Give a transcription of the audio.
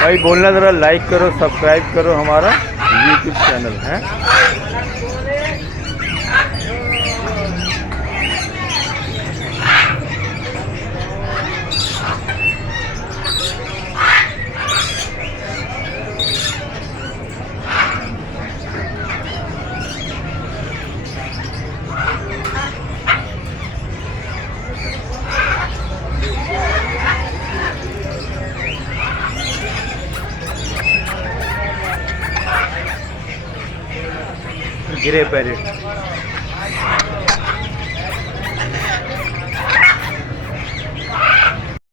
भाई बोलना ज़रा, लाइक करो, सब्सक्राइब करो हमारा यूट्यूब चैनल है। गिरे पैरेट